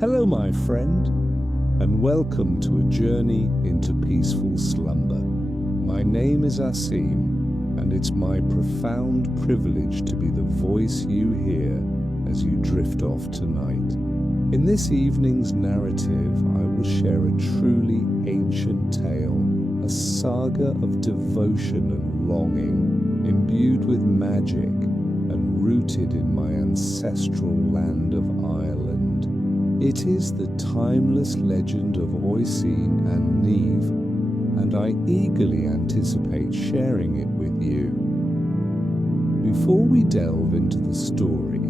Hello, my friend, and welcome to a journey into peaceful slumber. My name is Oisín, and it's my profound privilege to be the voice you hear as you drift off tonight. In this evening's narrative, I will share a truly ancient tale, a saga of devotion and longing, imbued with magic and rooted in my ancestral land of Ireland. It is the timeless legend of Oisín and Niamh, and I eagerly anticipate sharing it with you. Before we delve into the story,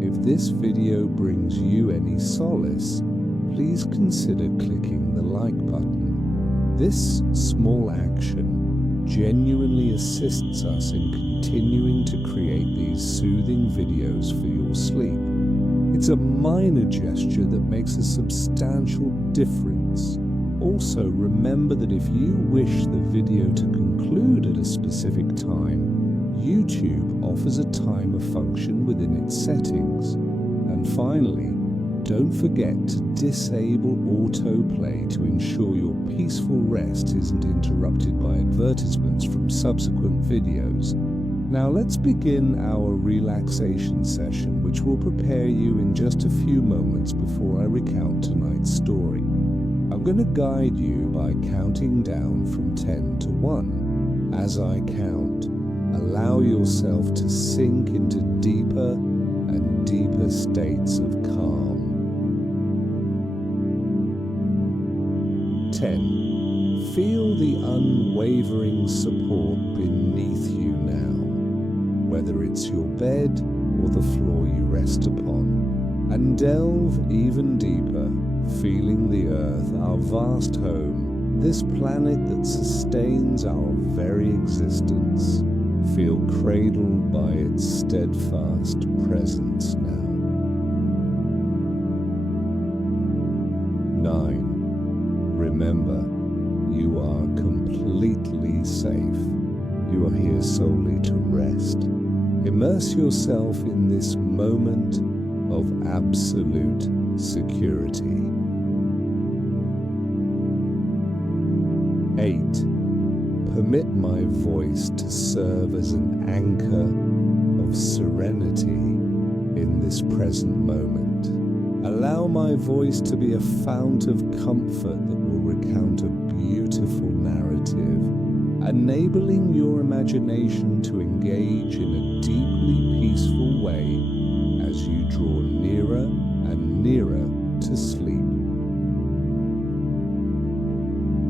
if this video brings you any solace, please consider clicking the like button. This small action genuinely assists us in continuing to create these soothing videos for your sleep. It's a minor gesture that makes a substantial difference. Also, remember that if you wish the video to conclude at a specific time, YouTube offers a timer function within its settings. And finally, don't forget to disable autoplay to ensure your peaceful rest isn't interrupted by advertisements from subsequent videos. Now let's begin our relaxation session, which will prepare you in just a few moments before I recount tonight's story. I'm going to guide you by counting down from 10 to 1. As I count, allow yourself to sink into deeper and deeper states of calm. 10. Feel the unwavering support beneath you now, whether it's your bed or the floor you rest upon, and delve even deeper, feeling the earth, our vast home, this planet that sustains our very existence. Feel cradled by its steadfast presence now. 9. Remember, you are completely safe. You are here solely to rest. Immerse yourself in this moment of absolute security. 8. Permit my voice to serve as an anchor of serenity in this present moment. Allow my voice to be a fount of comfort that will recount a beautiful narrative, enabling your imagination to engage in a deeply peaceful way as you draw nearer and nearer to sleep.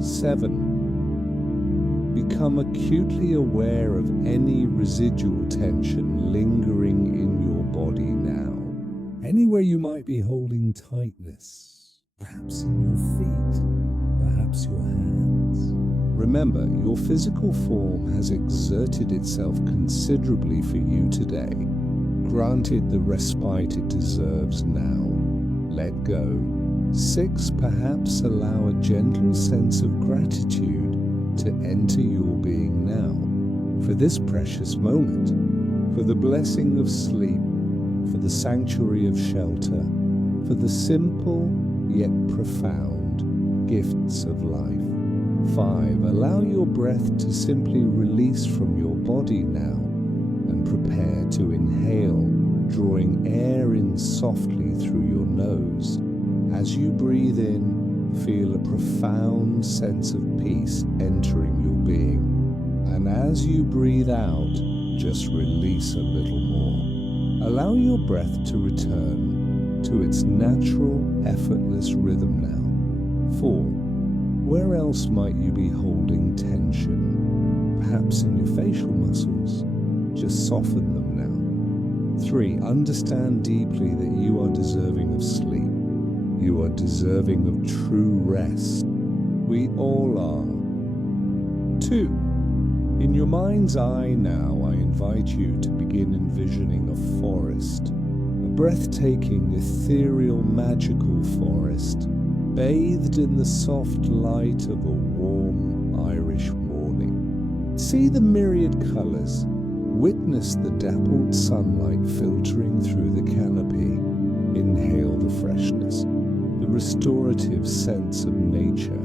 7. Become acutely aware of any residual tension lingering in your body now. Anywhere you might be holding tightness, perhaps in your feet, perhaps your hands. Remember, your physical form has exerted itself considerably for you today. Grant it the respite it deserves now. Let go. 6. Perhaps allow a gentle sense of gratitude to enter your being now, for this precious moment, for the blessing of sleep, for the sanctuary of shelter, for the simple yet profound gifts of life. 5. Allow your breath to simply release from your body now and prepare to inhale, drawing air in softly through your nose. As you breathe in, feel a profound sense of peace entering your being. And as you breathe out, just release a little more. Allow your breath to return to its natural, effortless rhythm now. 4. Where else might you be holding tension? Perhaps in your facial muscles. Just soften them now. 3. Understand deeply that you are deserving of sleep. You are deserving of true rest. We all are. 2. In your mind's eye now, I invite you to begin envisioning a forest. A breathtaking, ethereal, magical forest, bathed in the soft light of a warm Irish morning. See the myriad colors. Witness the dappled sunlight filtering through the canopy. Inhale the freshness. restorative sense of nature,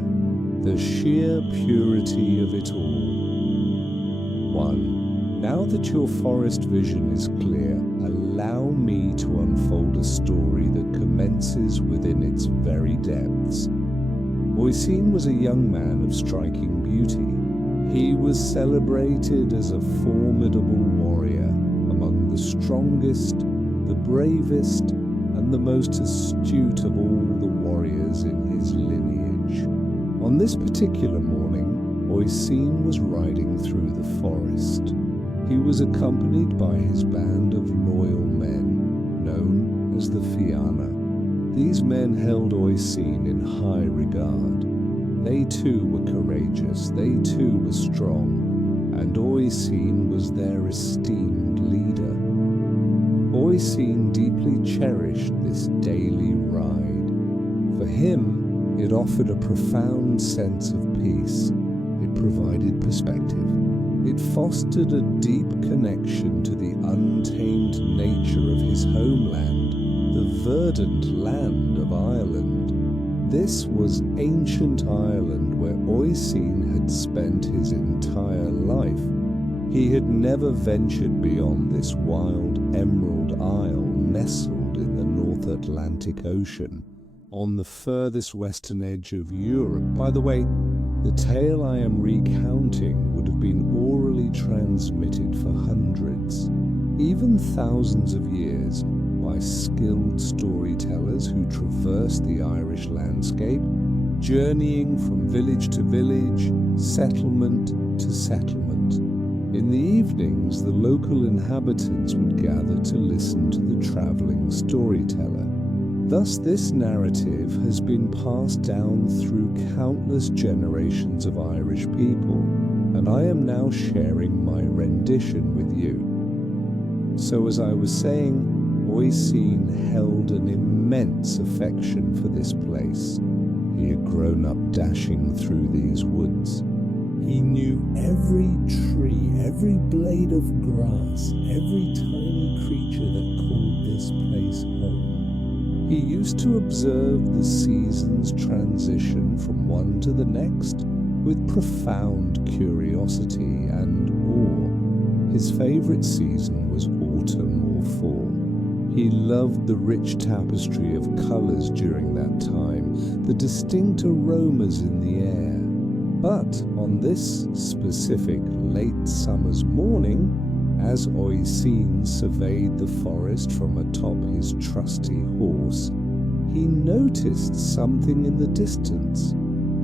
the sheer purity of it all. 1. Now that your forest vision is clear, allow me to unfold a story that commences within its very depths. Oisín was a young man of striking beauty. He was celebrated as a formidable warrior, among the strongest, the bravest, and the most astute of all the warriors in his lineage. On this particular morning, Oisín was riding through the forest. He was accompanied by his band of loyal men, known as the Fianna. These men held Oisín in high regard. They too were courageous, they too were strong, and Oisín was their esteemed leader. Oisín deeply cherished this daily ride. For him, it offered a profound sense of peace. It provided perspective. It fostered a deep connection to the untamed nature of his homeland, the verdant land of Ireland. This was ancient Ireland where Oisín had spent his entire life. He had never ventured beyond this wild emerald isle nestled in the North Atlantic Ocean, on the furthest western edge of Europe. By the way, the tale I am recounting would have been orally transmitted for hundreds, even thousands of years, by skilled storytellers who traversed the Irish landscape, journeying from village to village, settlement to settlement. In the evenings, the local inhabitants would gather to listen to the travelling storyteller. Thus, this narrative has been passed down through countless generations of Irish people, and I am now sharing my rendition with you. So, as I was saying, Oisín held an immense affection for this place. He had grown up dashing through these woods. He knew every tree, every blade of grass, every tiny creature that called this place home. He used to observe the seasons transition from one to the next with profound curiosity and awe. His favorite season was autumn or fall. He loved the rich tapestry of colors during that time, the distinct aromas in the air. But on this specific late summer's morning, as Oisín surveyed the forest from atop his trusty horse, he noticed something in the distance.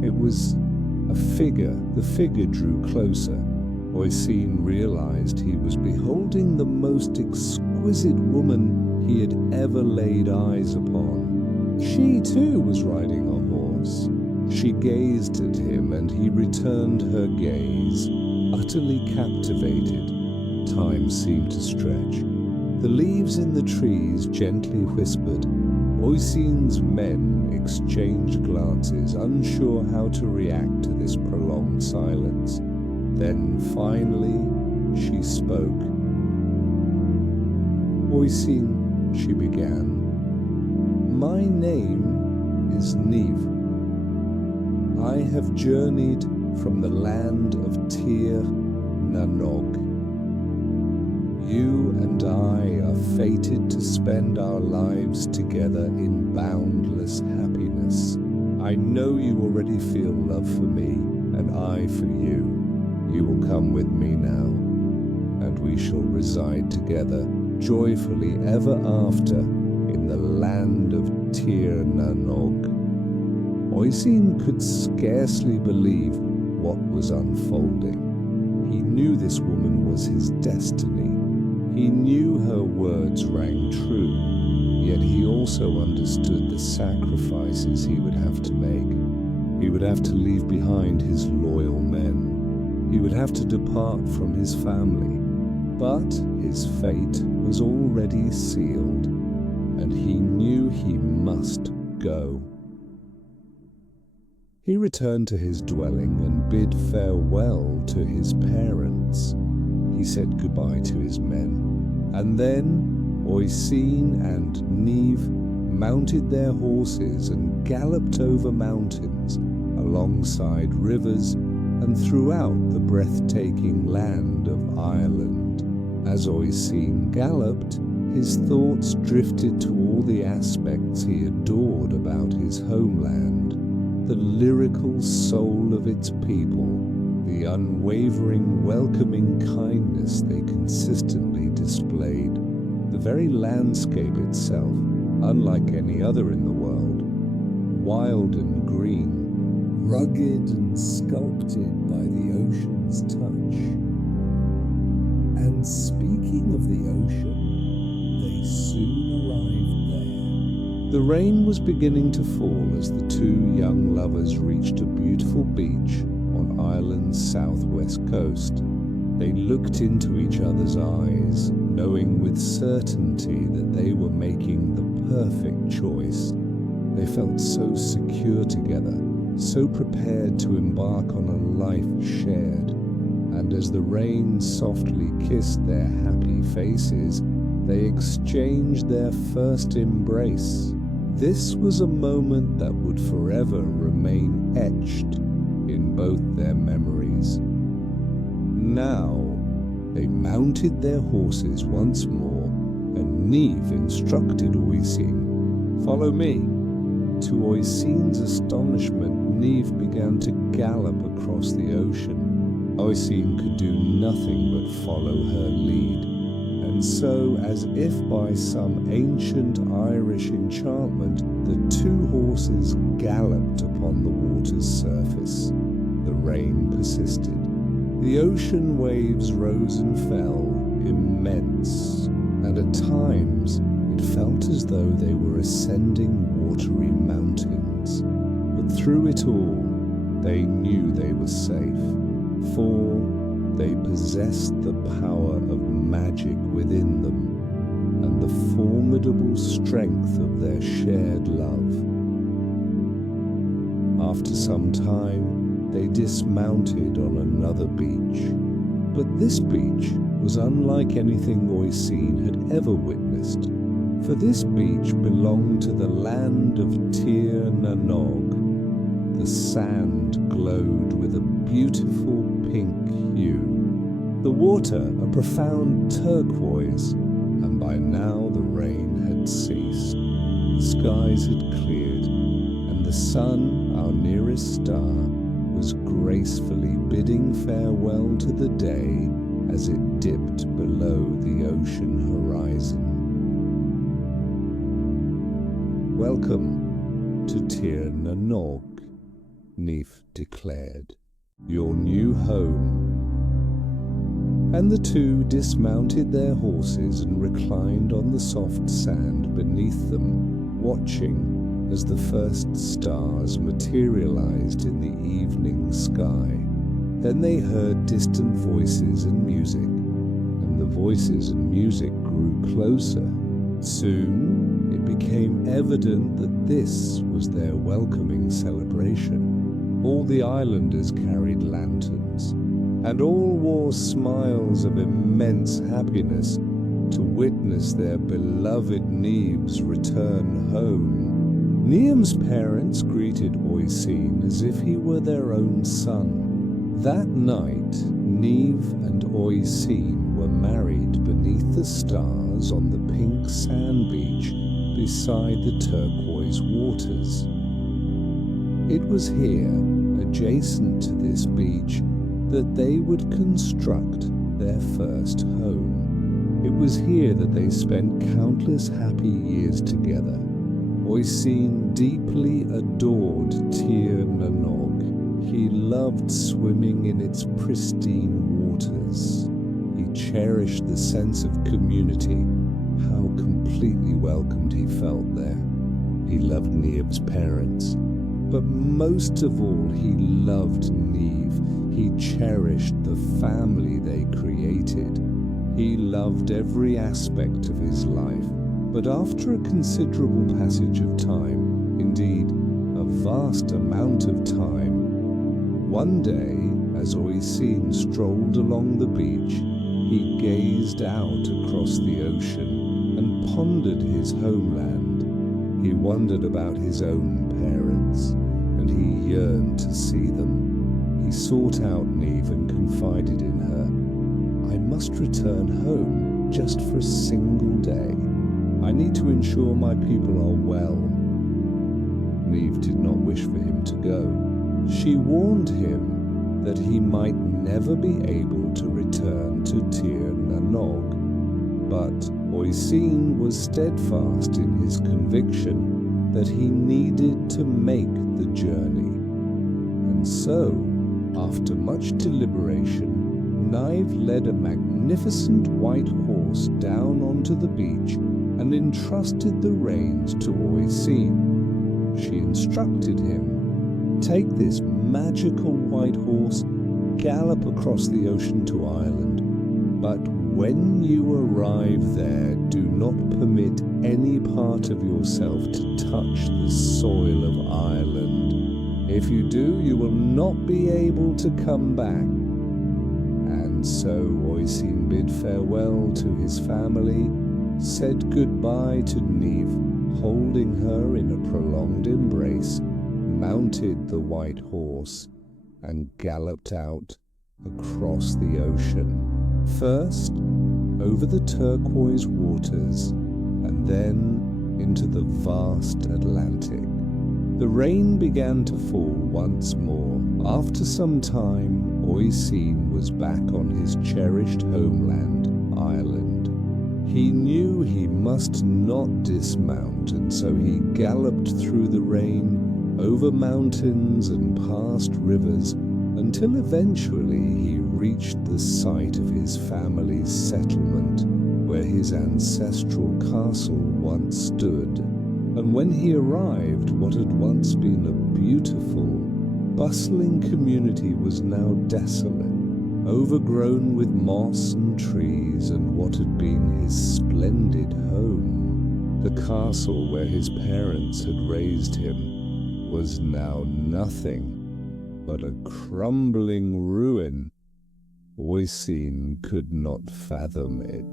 It was a figure. The figure drew closer. Oisín realized he was beholding the most exquisite woman he had ever laid eyes upon. She too was riding a horse. She gazed at him, and he returned her gaze, utterly captivated. Time seemed to stretch. The leaves in the trees gently whispered. Oisín's men exchanged glances, unsure how to react to this prolonged silence. Then, finally, she spoke. Oisín, she began, my name is Niamh. I have journeyed from the land of Tir na Nog. You and I are fated to spend our lives together in boundless happiness. I know you already feel love for me, and I for you. You will come with me now, and we shall reside together joyfully ever after in the land of Tir na Nog. Oisín could scarcely believe what was unfolding. He knew this woman was his destiny. He knew her words rang true, yet he also understood the sacrifices he would have to make. He would have to leave behind his loyal men. He would have to depart from his family. But his fate was already sealed, and he knew he must go. He returned to his dwelling and bid farewell to his parents. He said goodbye to his men, and then Oisín and Niamh mounted their horses and galloped over mountains, alongside rivers, and throughout the breathtaking land of Ireland. As Oisín galloped, his thoughts drifted to all the aspects he adored about his homeland, the lyrical soul of its people, the unwavering, welcoming kindness they consistently displayed, the very landscape itself, unlike any other in the world, wild and green, rugged and sculpted by the ocean's touch. And speaking of the ocean, they soon arrived there. The rain was beginning to fall as the two young lovers reached a beautiful beach on Ireland's southwest coast. They looked into each other's eyes, knowing with certainty that they were making the perfect choice. They felt so secure together, so prepared to embark on a life shared. And as the rain softly kissed their happy faces, they exchanged their first embrace. This was a moment that would forever remain etched in both their memories. Now, they mounted their horses once more, and Niamh instructed Oisín, "Follow me." To Oisín's astonishment, Niamh began to gallop across the ocean. Oisín could do nothing but follow her lead. And so, as if by some ancient Irish enchantment, the two horses galloped upon the water's surface. The rain persisted. The ocean waves rose and fell, immense, and at times it felt as though they were ascending watery mountains. But through it all, they knew they were safe, for they possessed the power of magic within them and the formidable strength of their shared love. After some time, they dismounted on another beach. But this beach was unlike anything Oisín had ever witnessed, for this beach belonged to the land of Tír na Nog. The sand glowed with a beautiful pink hue, the water a profound turquoise, and by now the rain had ceased. The skies had cleared, and the sun, our nearest star, was gracefully bidding farewell to the day as it dipped below the ocean horizon. "Welcome to Tír na Nog," Niamh declared, "your new home." And the two dismounted their horses and reclined on the soft sand beneath them, watching as the first stars materialized in the evening sky. Then they heard distant voices and music, and the voices and music grew closer. Soon it became evident that this was their welcoming celebration. All the islanders carried lanterns, and all wore smiles of immense happiness to witness their beloved Niamh's return home. Niamh's parents greeted Oisín as if he were their own son. That night, Niamh and Oisín were married beneath the stars on the pink sand beach beside the turquoise waters. It was here, adjacent to this beach, that they would construct their first home. It was here that they spent countless happy years together. Oisín deeply adored Tír na Nog. He loved swimming in its pristine waters. He cherished the sense of community, how completely welcomed he felt there. He loved Niamh's parents, but most of all he loved Niamh. He cherished the family they created. He loved every aspect of his life. But after a considerable passage of time, indeed, a vast amount of time, one day, as Oisín strolled along the beach, he gazed out across the ocean and pondered his homeland. He wondered about his own parents, and he yearned to see them. He sought out Niamh and confided in her, "I must return home just for a single day. I need to ensure my people are well." Niamh did not wish for him to go. She warned him that he might never be able to return to Tir na Nog. But Oisín was steadfast in his conviction that he needed to make the journey. And so, after much deliberation, Niamh led a magnificent white horse down onto the beach and entrusted the reins to Oisín. She instructed him, "Take this magical white horse, gallop across the ocean to Ireland. But when you arrive there, do not permit any part of yourself to touch the soil of Ireland. If you do, you will not be able to come back." And so Oisín bid farewell to his family, said goodbye to Niamh, holding her in a prolonged embrace, mounted the white horse, and galloped out across the ocean. First, over the turquoise waters, and then into the vast Atlantic. The rain began to fall once more. After some time, Oisín was back on his cherished homeland, Ireland. He knew he must not dismount, and so he galloped through the rain, over mountains and past rivers, until eventually he reached the site of his family's settlement, where his ancestral castle once stood. And when he arrived, what had once been a beautiful, bustling community was now desolate, overgrown with moss and trees, and what had been his splendid home, the castle where his parents had raised him, was now nothing but a crumbling ruin. Oisín could not fathom it.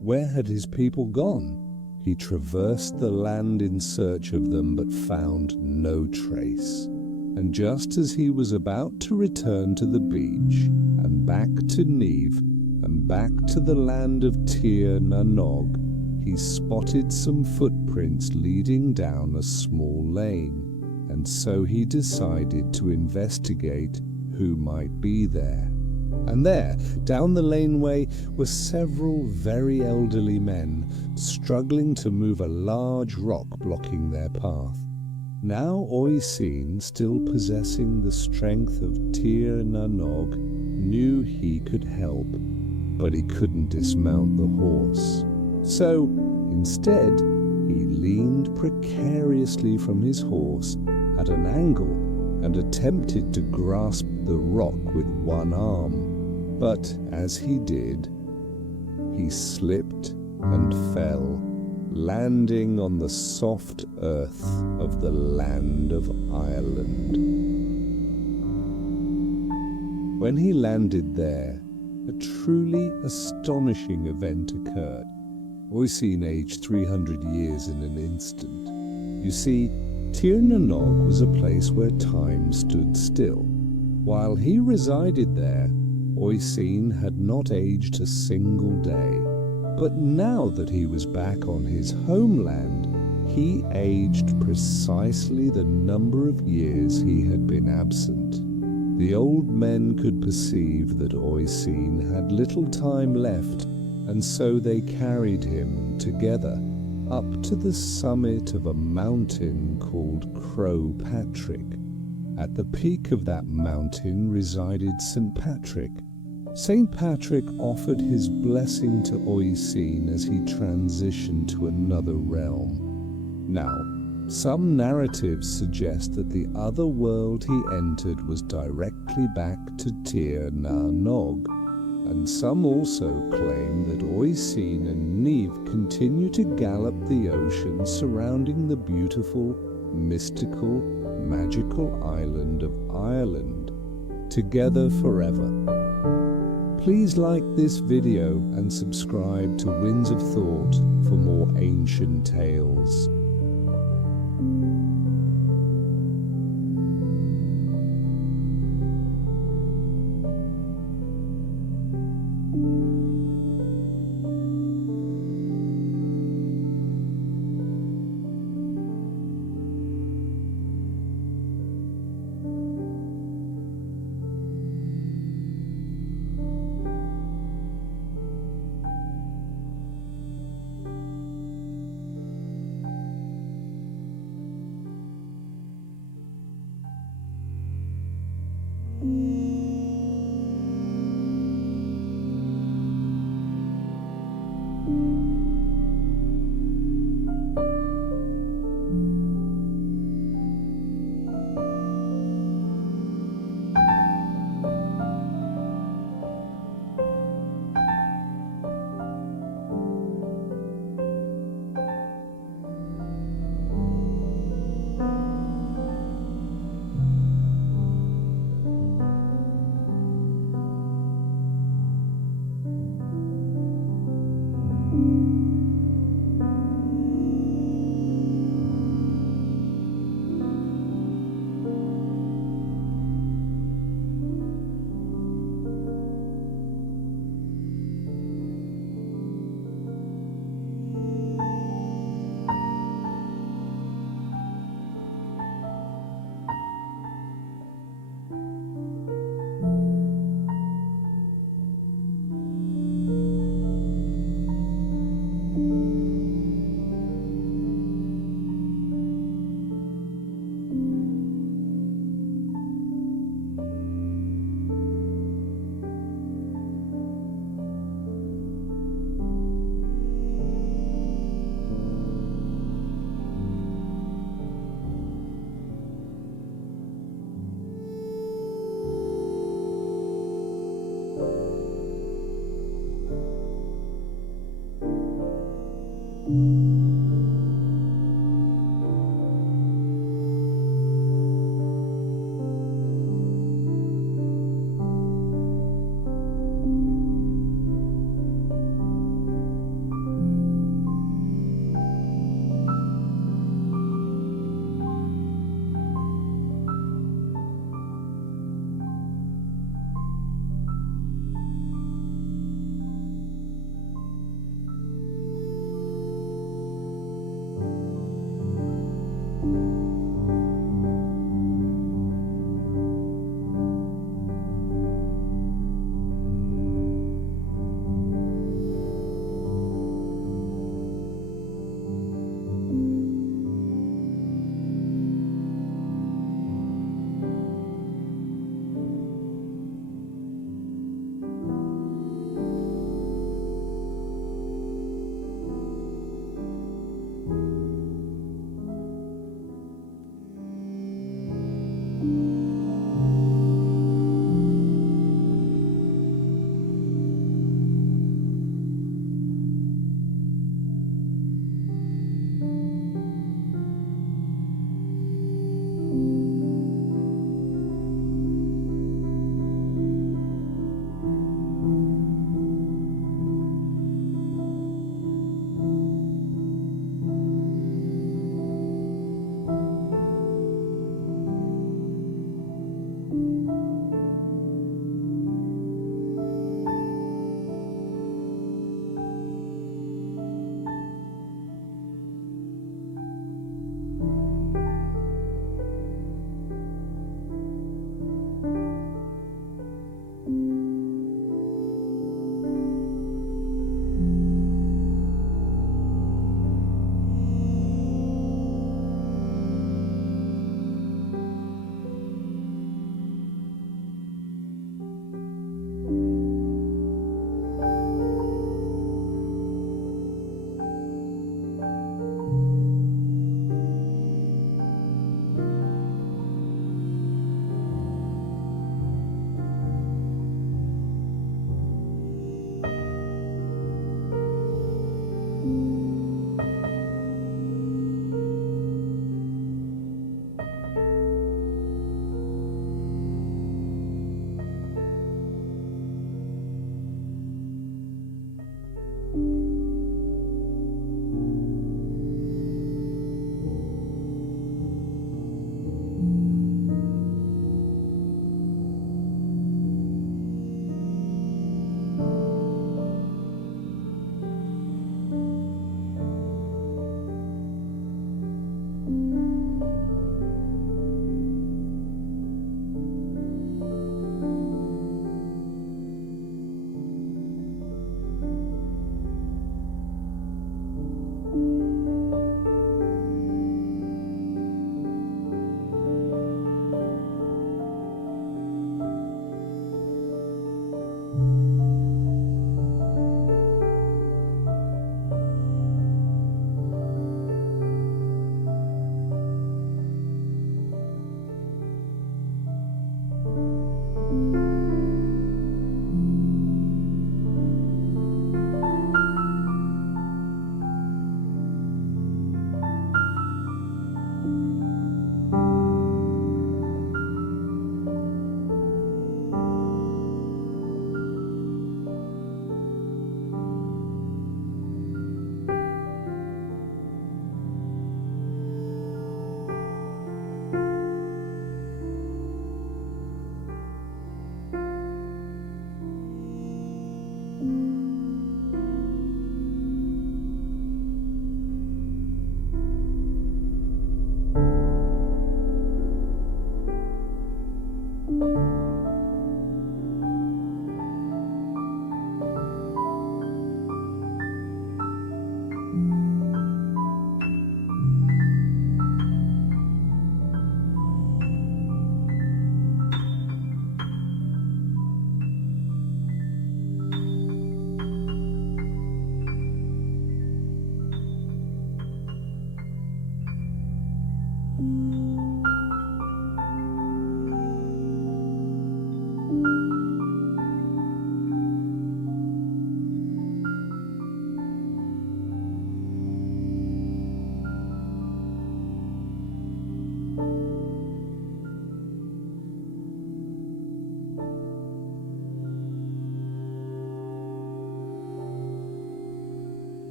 Where had his people gone? He traversed the land in search of them, but found no trace. And just as he was about to return to the beach, and back to Niamh, and back to the land of Tir na Nog, he spotted some footprints leading down a small lane, and so he decided to investigate who might be there. And there, down the laneway, were several very elderly men, struggling to move a large rock blocking their path. Now Oisín, still possessing the strength of Tir na Nog, knew he could help, but he couldn't dismount the horse. So, instead, he leaned precariously from his horse at an angle and attempted to grasp the rock with one arm. But as he did, he slipped and fell, landing on the soft earth of the land of Ireland. When he landed there, a truly astonishing event occurred. Oisín aged 300 years in an instant. You see, Tir na Nog was a place where time stood still. While he resided there, Oisín had not aged a single day. But now that he was back on his homeland, he aged precisely the number of years he had been absent. The old men could perceive that Oisín had little time left, and so they carried him together up to the summit of a mountain called Croagh Patrick. At the peak of that mountain resided St. Patrick. St. Patrick offered his blessing to Oisín as he transitioned to another realm. Now, some narratives suggest that the other world he entered was directly back to Tir na Nog, and some also claim that Oisín and Niamh continue to gallop the ocean surrounding the beautiful, mystical, magical island of Ireland, together forever. Please like this video and subscribe to Winds of Thought for more ancient tales.